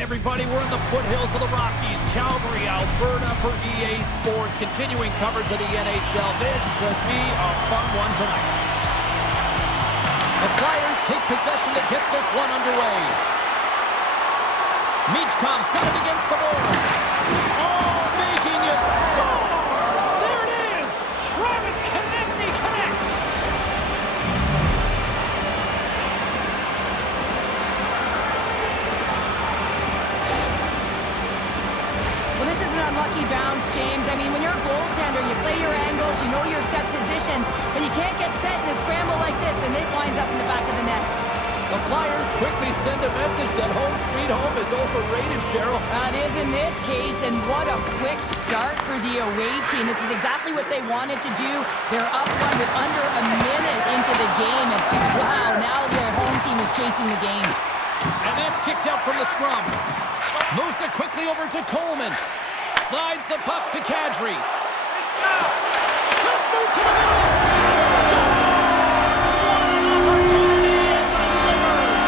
everybody, we're in the foothills of the Rockies, Calgary, Alberta for EA Sports. Continuing coverage of the NHL. This should be a fun one tonight. The Flyers take possession to get this one underway. Michkov's got it against the boards. Oh, making his scores! There it is! Travis Konecny connects! Well, this is an unlucky bounce, James. I mean, when you're a goaltender, you play your angles, you know your set positions, but you can't get set in a scramble like this, and it winds up in the back of the net. The Flyers quickly send a message that home sweet home is overrated, Cheryl. It is in this case, and what a quick start for the away team. This is exactly what they wanted to do. They're up one with under a minute into the game, and wow, now their home team is chasing the game. And that's kicked out from the scrum. Moves it quickly over to Coleman. Slides the puck to Kadri. Let's move to the middle. Scores! What an opportunity and delivers.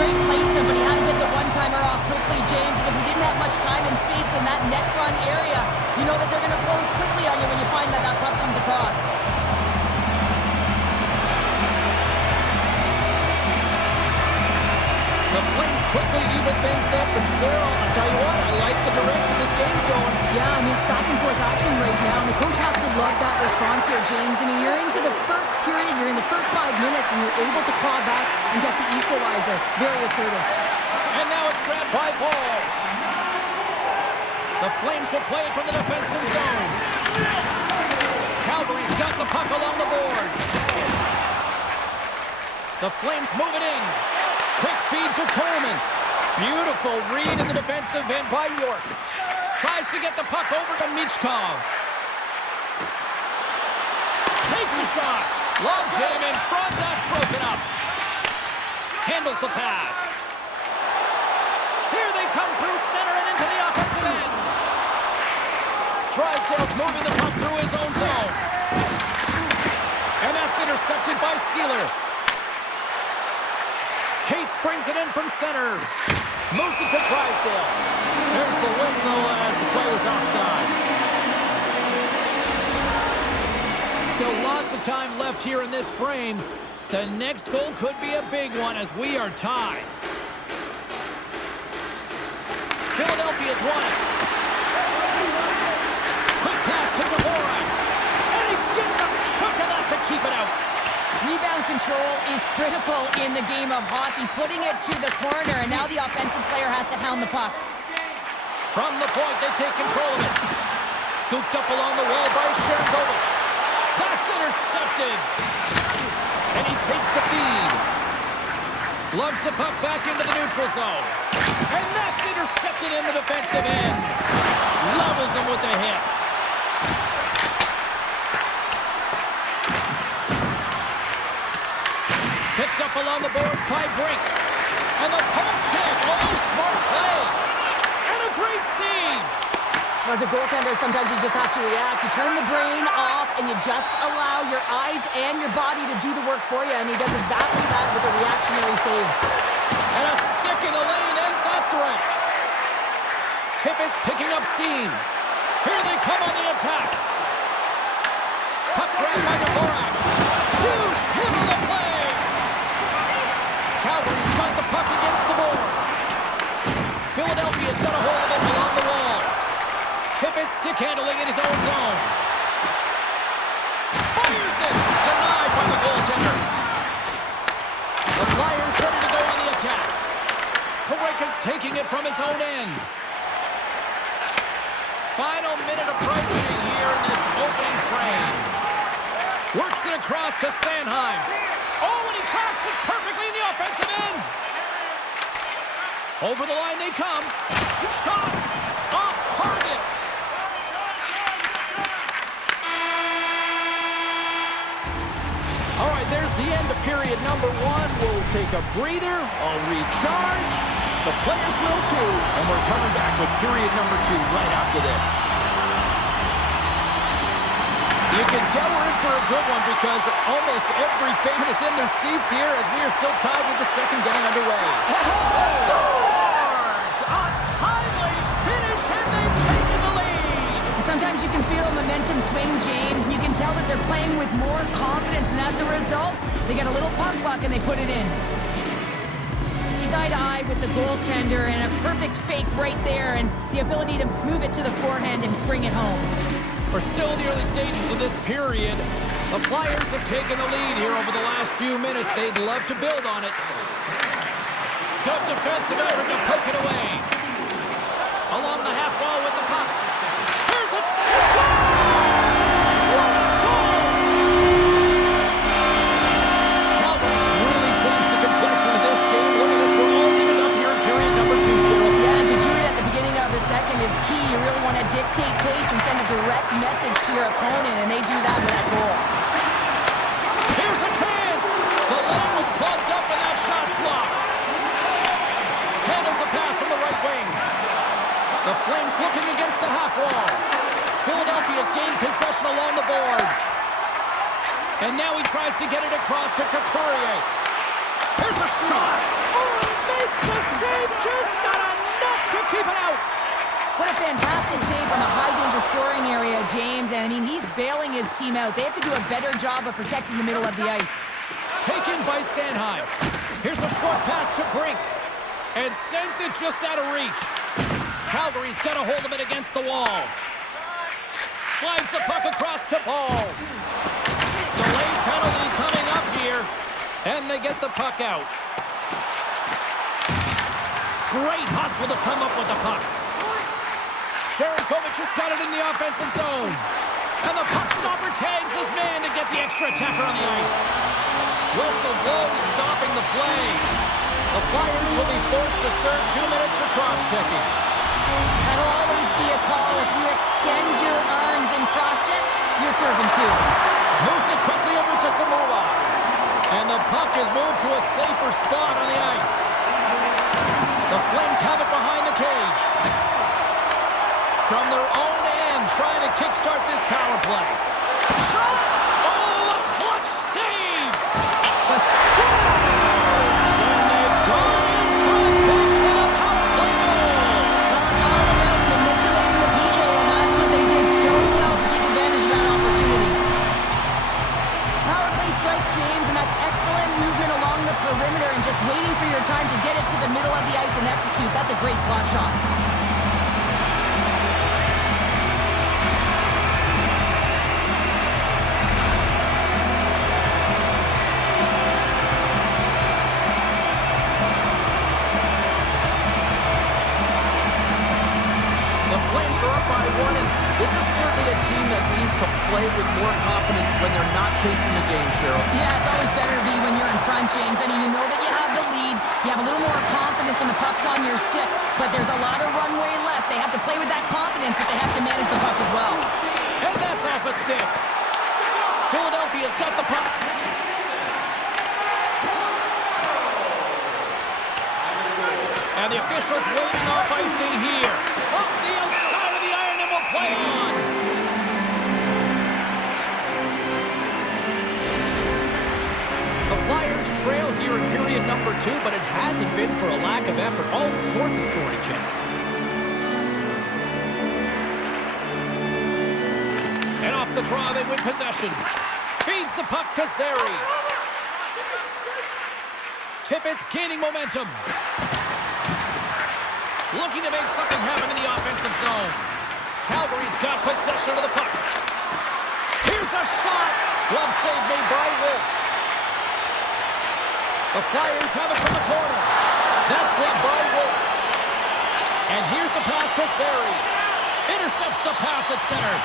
Great placement, but he had to get the one-timer off quickly, James, because he didn't have much time and space in that net front area. You know that they're going to close quickly on you when you find that that puck comes across. The Flames quickly even things up, and Cheryl, I'll tell you what, I like the direction this game's going. Yeah, I mean, it's back and forth action right now, and the coach has to love that response here, James. I mean, you're into the first period, you're in the first 5 minutes, and you're able to claw back and get the equalizer. Very assertive. And now it's grabbed by Paul. The Flames will play it from the defensive zone. Calgary's got the puck along the boards. The Flames move it in. Quick feed to Coleman. Beautiful read in the defensive end by York. Tries to get the puck over to Michkov. Takes a shot. Long jam in front. That's broken up. Handles the pass. Here they come through center and into the offensive end. Drysdale's moving the puck through his own zone. And that's intercepted by Sealer. Cates brings it in from center. Moves it to Drysdale. There's the whistle as the play was offside. Still lots of time left here in this frame. The next goal could be a big one as we are tied. Philadelphia's won it. Quick pass to Dvorak. And he gets a chunk of that to keep it out. Rebound control is critical in the game of hockey, putting it to the corner, and now the offensive player has to hound the puck. From the point, they take control of it. Scooped up along the wall by Sharangovich. That's intercepted. And he takes the feed. Lugs the puck back into the neutral zone. And that's intercepted in the defensive end. Levels him with the hit. Picked up along the boards by Brink. And the poke check. Oh, smart play. And a great save. As a goaltender, sometimes you just have to react. You turn the brain off, and you just allow your eyes and your body to do the work for you, and he does exactly that with a reactionary save. And a stick in the lane ends that threat. Tippett's picking up steam. Here they come on the attack. Puck grabbed by Dvorak. Huge hit on the play. Calgary's got the puck against the boards. Philadelphia's got a hold of it along the wall. Tippett stick handling in his own zone. Fires it. Denied by the goaltender. The Flyers ready to go on the attack. Pareka's taking it from his own end. Final minute approaching here in this opening frame. Works it across to Sanheim. Oh, and he tracks it perfectly in the offensive end. Over the line they come. Shot off target. All right, there's the end of period number 1. We'll take a breather, I'll recharge. The players will too, and we're coming back with period number 2 right after this. You can tell we're in for a good one because almost every fan is in their seats here as we are still tied with the second getting underway. Scores! A timely finish, and they've taken the lead. Sometimes you can feel momentum swing, James, and you can tell that they're playing with more confidence, and as a result, they get a little puck luck and they put it in. He's eye to eye with the goaltender, and a perfect fake right there, and the ability to move it to the forehand and bring it home. We're still in the early stages of this period. The Flyers have taken the lead here over the last few minutes. They'd love to build on it. Good defensive effort to poke it away. Along the half wall with the puck. Here's it! It's what a goal! Calgary's really changed the complexion of this game. Look at this, we're all even up here in period number 2, Cheryl. Yeah, and to do it at the beginning of the second is key. You really want to dictate pace and send a direct message to your opponent, and they do that with that goal. Here's a chance! The lane was plugged up and that shot's blocked. Handles the pass from the right wing. The Flames looking against the half wall. Philadelphia's gained possession along the boards. And now he tries to get it across to Couturier. Here's a shot! Oh, he makes the save, just not enough to keep it out. What a fantastic save from a high-danger scoring area, James. And, I mean, he's bailing his team out. They have to do a better job of protecting the middle of the ice. Taken by Sanheim. Here's a short pass to Brink. And sends it just out of reach. Calgary's got a hold of it against the wall. Slides the puck across to Paul. Delayed penalty coming up here. And they get the puck out. Great hustle to come up with the puck. Sharangovich has got it in the offensive zone. And the puck stopper tags his man to get the extra attacker on the ice. Whistle blows, stopping the play. The Flyers will be forced to serve 2 minutes for cross-checking. That'll always be a call. If you extend your arms in cross-check, you're serving 2. Moves it quickly over to Zamula. And the puck is moved to a safer spot on the ice. The Flames have it behind the cage. From their own end, trying to kickstart this power play. Shot! Oh, a clutch save! But Scores! And they've gone in front thanks to the power play goal! well, it's all about manipulating the PK, and that's what they did so well to take advantage of that opportunity. Power play strikes, James, and that's excellent movement along the perimeter and just waiting for your time to get it to the middle of the ice and execute. That's a great slot shot. This is certainly a team that seems to play with more confidence when they're not chasing the game, Cheryl. Yeah, it's always better to be when you're in front, James. I mean, you know that you have the lead. You have a little more confidence when the puck's on your stick, but there's a lot of runway left. They have to play with that confidence, but they have to manage the puck as well. And that's off a stick. Philadelphia's got the puck. And the officials waving off icing here. Off the outside of the iron and will play on. The Flyers trail here in period number 2, but it hasn't been for a lack of effort. All sorts of scoring chances. And off the draw, they win possession. Feeds the puck to Zary. Tippett's gaining momentum. Looking to make something happen in the offensive zone. Calgary's got possession of the puck. Here's a shot. Glove save made by Wolf. The Flyers have it from the corner. That's gloved by Wolf. And here's the pass to Zary. Intercepts the pass at center.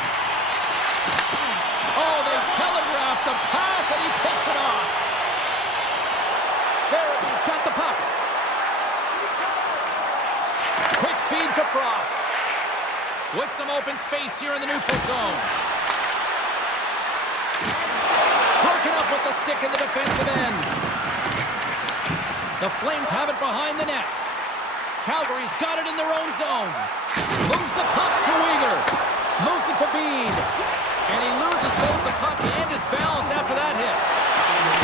Oh, they telegraphed the pass and he picks it off. Farabee's got the puck. Quick feed to Frost. With some open space here in the neutral zone. Broken up with the stick in the defensive end. The Flames have it behind the net. Calgary's got it in their own zone. Moves the puck to Uyghur. Moves it to Bede. And he loses both the puck and his balance after that hit.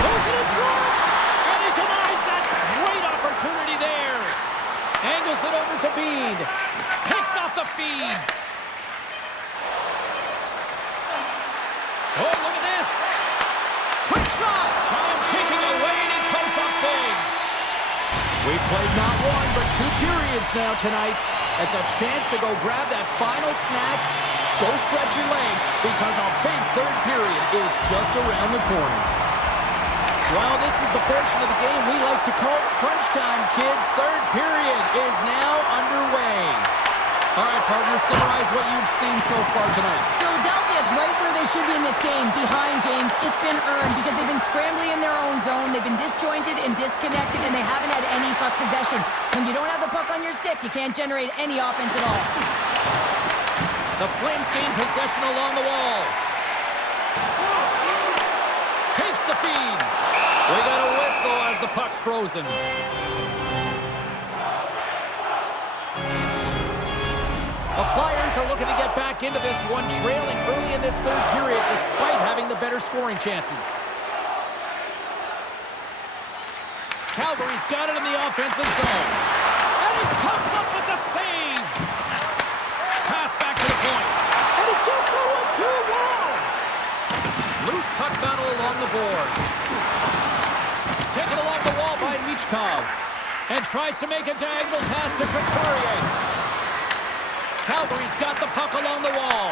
Goes it in front. And he denies that great opportunity there. Angles it over to Bede. Picks off the feed. Oh, look at this. Quick shot. Time ticking away, and he comes up big. We've played not one, but 2 periods now tonight. It's a chance to go grab that final snack. Go stretch your legs, because a big third period is just around the corner. Well, this is the portion of the game we like to call crunch time, kids. Third period is now underway. All right, partners, summarize what you've seen so far tonight. Philadelphia's right where they should be in this game. Behind, James, it's been earned because they've been scrambling in their own zone. They've been disjointed and disconnected, and they haven't had any puck possession. When you don't have the puck on your stick, you can't generate any offense at all. The Flames gain possession along the wall. Takes the feed. We got a whistle as the puck's frozen. The Flyers are looking to get back into this one, trailing early in this third period despite having the better scoring chances. Calgary's got it in the offensive zone. And he comes up with the save. Pass back to the point. And he gets that one too well. Loose puck battle along the boards. Taken along the wall by Michkov. And tries to make a diagonal pass to Couturier. Calgary's got the puck along the wall.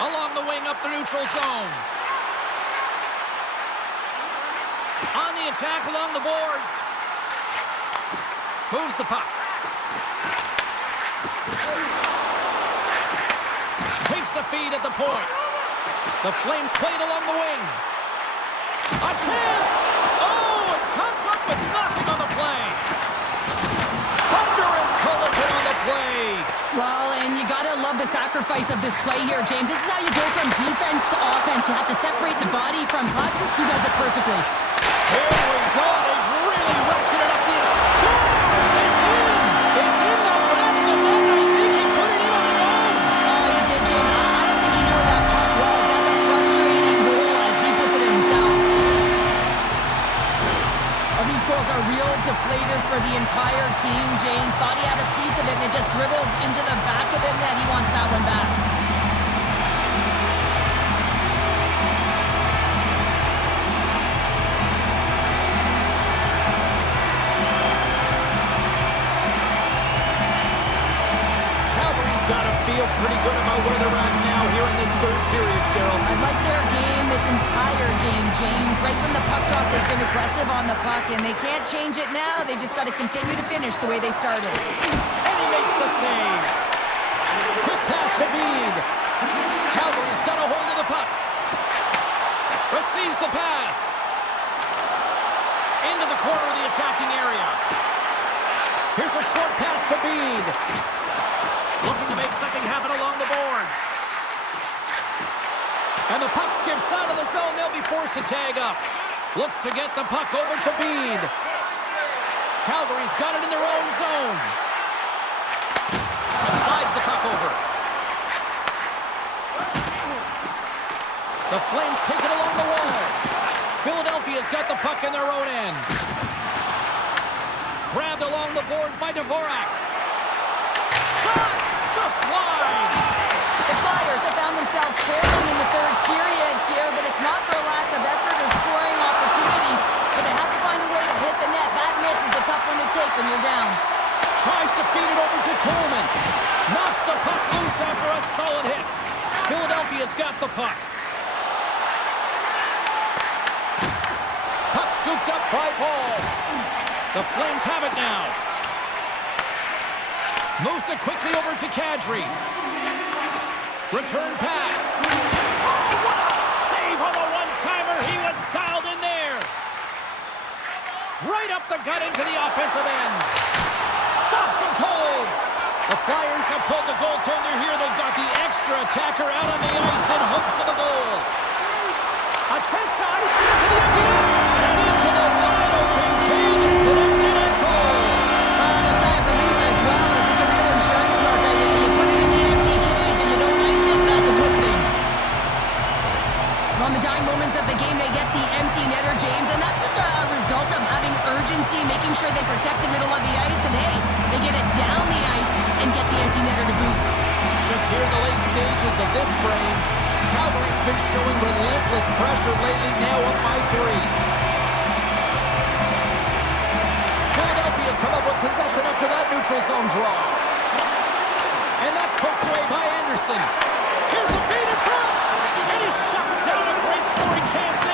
Along the wing up the neutral zone. On the attack along the boards. Moves the puck. Takes the feed at the point. The Flames played along the wing. A chance! Oh, it comes up with nothing on the play. Thunderous collision on the play. Well, and you gotta love the sacrifice of this play here, James. This is how you go from defense to offense. You have to separate the body from puck. He does it perfectly. Here we go. They've really ratcheted up the scores. It's in. It's in the back of the net. I think he put it in on his own. Oh, he did, James. I don't think he knew where that puck was. That's a frustrating goal as he puts it in himself. Oh, these goals are real deflators for the entire team, James. Thought he had a piece of it, and it just dribbles into the back of the net. He wants that one back. Calgary's got to feel pretty good about where they're at now here in this third period, Cheryl. I like their game this entire game, James. Right from the puck drop, they've been aggressive on the puck, and they can't change it now. They've just got to continue to finish the way they started. And he makes the save. Quick pass to Bede. Calgary's got a hold of the puck. Receives the pass. Into the corner of the attacking area. Here's a short pass to Bede. Looking to make something happen along the boards. And the puck skips out of the zone. They'll be forced to tag up. Looks to get the puck over to Bede. Calgary's got it in their own zone. Slides the puck over. The Flames take it along the wall. Philadelphia's got the puck in their own end. Grabbed along the boards by Dvorak. Shot! Just wide! The Flyers have found themselves trailing in the third period here, but it's not for a lack of effort or scoring opportunities, but they have to find a way to hit the net. That miss is a tough one to take when you're down. Tries to feed it over to Coleman. Knocks the puck loose after a solid hit. Philadelphia's got the puck. Puck scooped up by Paul. The Flames have it now. Moves it quickly over to Kadri. Return pass. Oh, what a save on the one-timer. He was dialed in there. Right up the gut into the offensive end. Stops him cold. The Flyers have pulled the goaltender here. They've got the extra attacker out on the ice in hopes of a goal. A chance to ice it into the empty net. And into the wide-open cage. It's an empty net goal. A sigh of relief as well, as it's a real insurance marker. You put it in the empty cage and you don't ice it, that's a good thing. stages of this frame. Calgary's been showing relentless pressure lately, now up by 3. Philadelphia's come up with possession after that neutral zone draw. And that's poked away by Anderson. Here's a feed in front! And he shuts down a great scoring chance